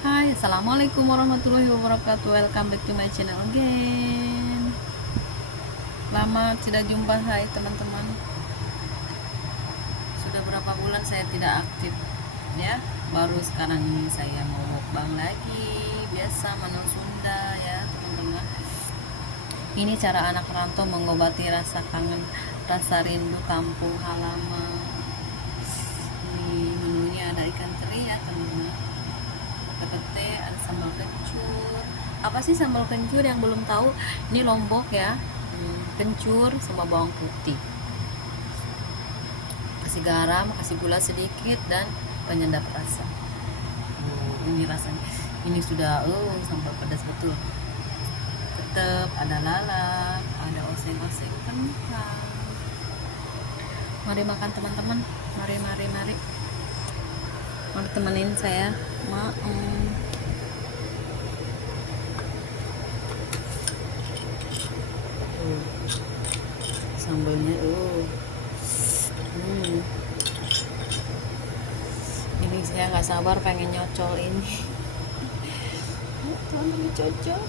Hai, assalamualaikum warahmatullahi wabarakatuh. Welcome back to my channel again. Lama tidak jumpa, hai teman-teman. Sudah berapa bulan saya tidak aktif, ya. Baru sekarang ini saya mau mukbang lagi. Biasa menu Sunda, ya teman-teman. Ini cara anak rantau mengobati rasa kangen, rasa rindu kampung halaman. Ini menunya ada ikan teri, ya teman-teman. Pete, ada sambal kencur. Apa sih sambal kencur yang belum tahu? Ini Lombok, ya. Kencur sama bawang putih. Kasih garam, kasih gula sedikit dan penyedap rasa. Ini rasanya. Ini sudah sambal pedas betul. Tetap ada lalap, ada oseng-oseng kentang. Mari makan teman-teman. Mari. Mari temenin saya. Sambalnya ini saya nggak sabar pengen nyocol ini. Teman-teman cocok.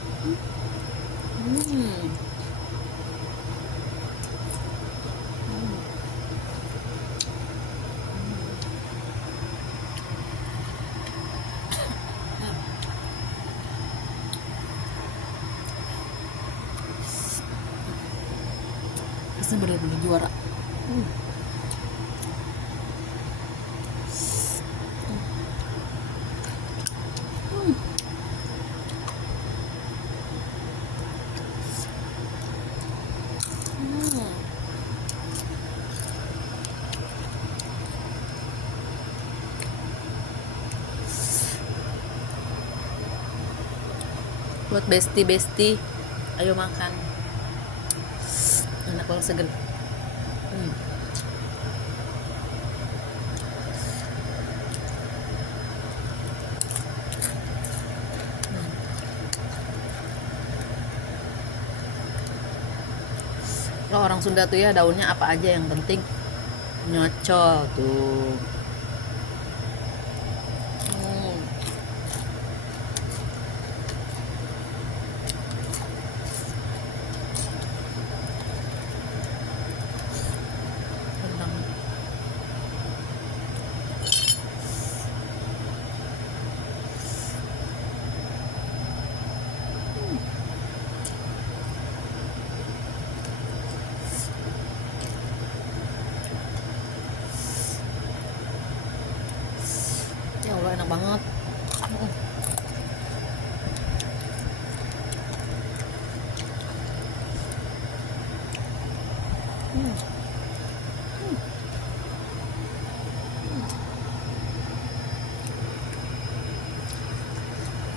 Ini benar-benar juara. Buat besti, ayo makan. Enak banget, seger. Kalau orang Sunda tuh ya daunnya apa aja yang penting nyocol tuh. Rendang. Ya Allah, enak banget.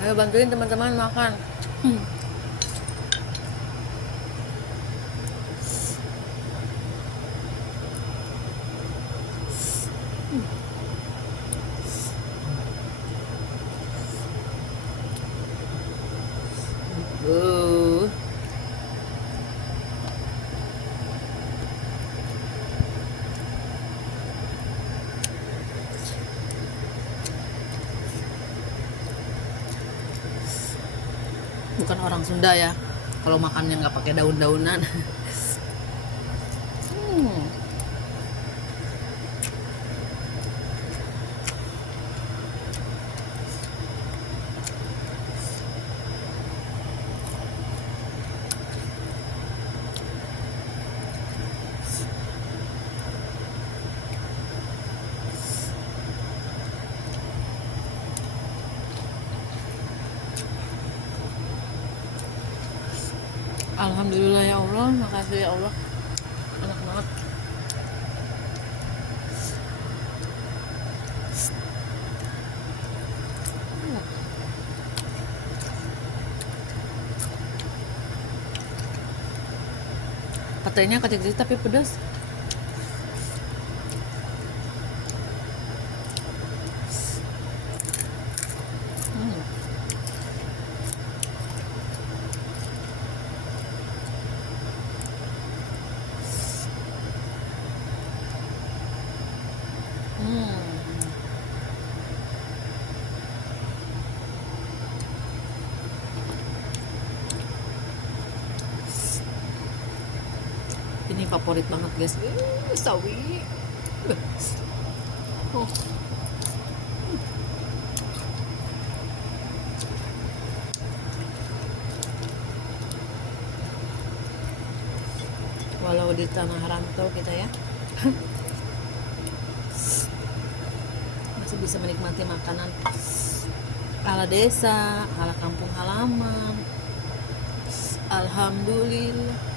Ayo bantuin teman-teman makan. Uh. Bukan orang Sunda ya, kalau makannya nggak pakai daun-daunan. Alhamdulillah ya Allah, makasih ya Allah, enak banget. Patainya kecil-kecil tapi pedas. favorit banget guys. Sawi. Oh. Walau di tanah rantau kita ya, masih bisa menikmati makanan ala desa, ala kampung halaman. Alhamdulillah.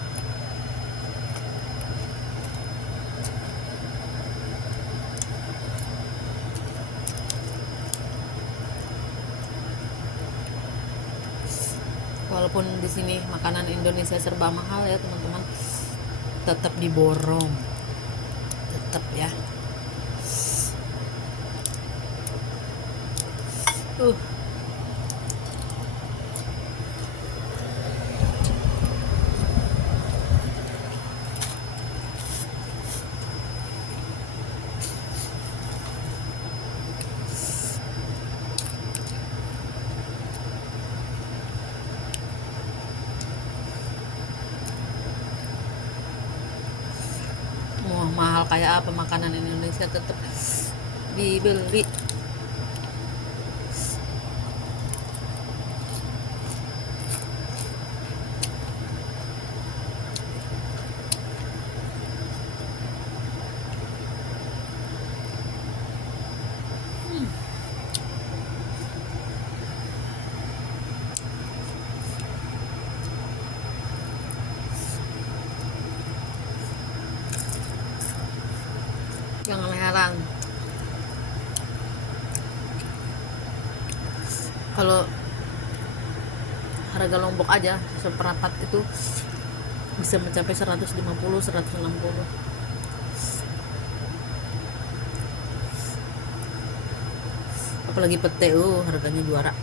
Walaupun di sini makanan Indonesia serba mahal ya teman-teman, tetap diborong, tetap ya. Mau mahal kayak apa makanan Indonesia tetap dibeli. Jangan heran kalau harga Lombok aja seperempat itu bisa mencapai 150, 160. Apalagi pete, harganya juara.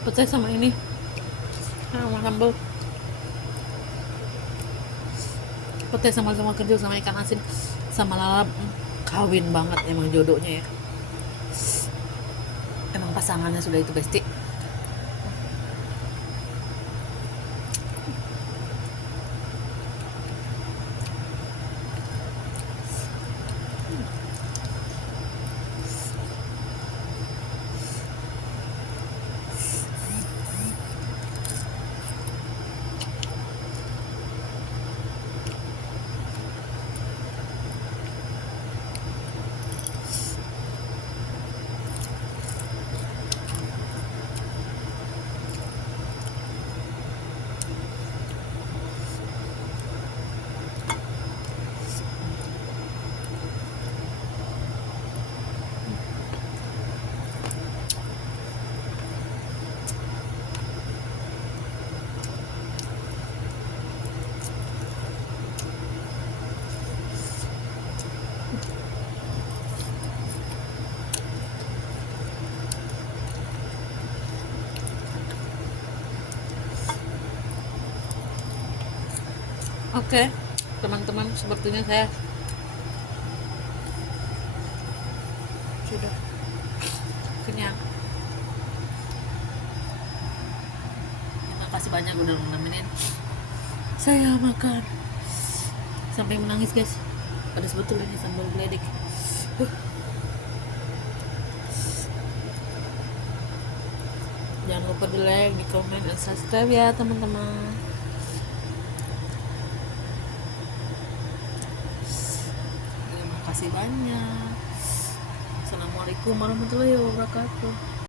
Pecah sama ini sama sambal, pete sama kerja sama ikan asin sama lalap, kawin banget emang jodohnya ya, emang pasangannya sudah itu besti. Oke, teman-teman, sepertinya saya sudah kenyang. Terima kasih banyak udah nemenin saya makan sampai menangis guys. Pedas betul ini sambal geledek. Jangan lupa di like, di komen, dan subscribe ya teman-teman. Terima kasih banyak. Assalamualaikum warahmatullahi wabarakatuh.